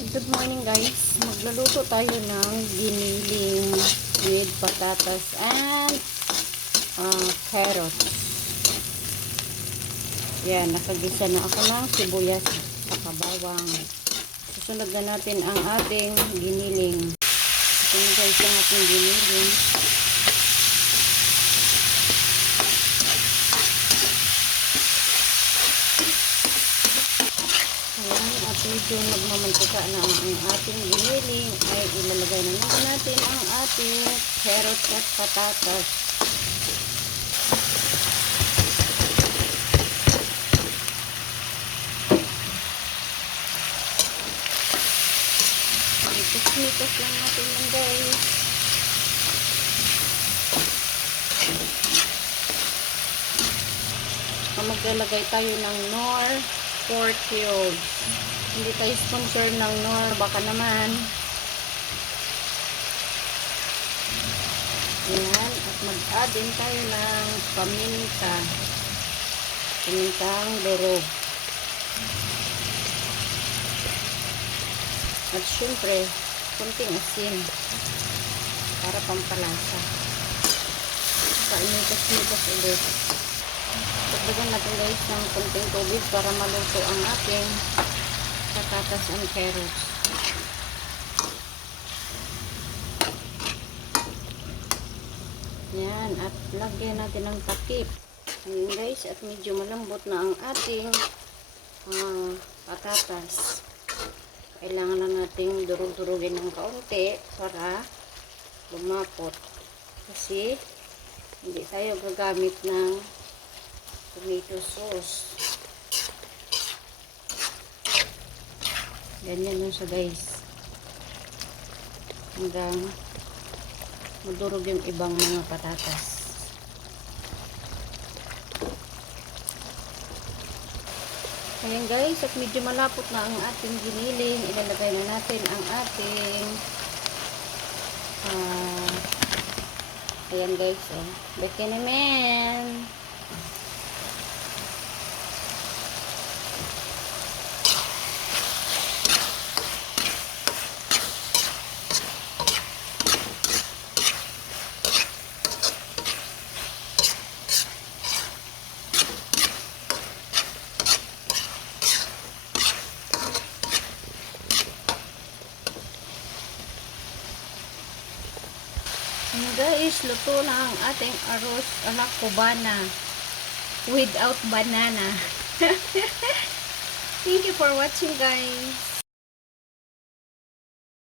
Good morning guys. Magluluto tayo ng giniling with patatas and carrots. Yan, nakagisa na ako ng sibuyas at bawang. Susunod na natin ang ating giniling. Susunod guys ang ating giniling. At medyo nagmamantika na ang ating giniling, ay ilalagay na natin ang ating carrots at patatas. Mitos-mitos lang natin yan guys. Maglalagay tayo ng Knorr pork cubes. Hindi tayo sponsor ng Knorr, baka naman. Ayan, at mag-add din tayo ng paminta. Pamintang durog. At syempre, kunting asin para pampalasa. Kainitas-nitas ulit. Dagdagan natin guys ng kunting tubig para maluto ang ating patatas and carrots. Yan, at lagyan natin ng takip. Ayan guys, at medyo malambot na ang ating patatas. Kailangan lang nating durug-durugin ng kaunti para lumapot. Kasi hindi tayo gagamit ng tomato sauce. Ganyan lang siya guys. Hanggang madurog yung ibang mga patatas. Ayan guys, at medyo malapot na ang ating giniling. Ilalagay na natin ang ating ayan guys, bacon naman. Guys, luto na ang ating arroz ala cubana without banana. Thank you for watching guys.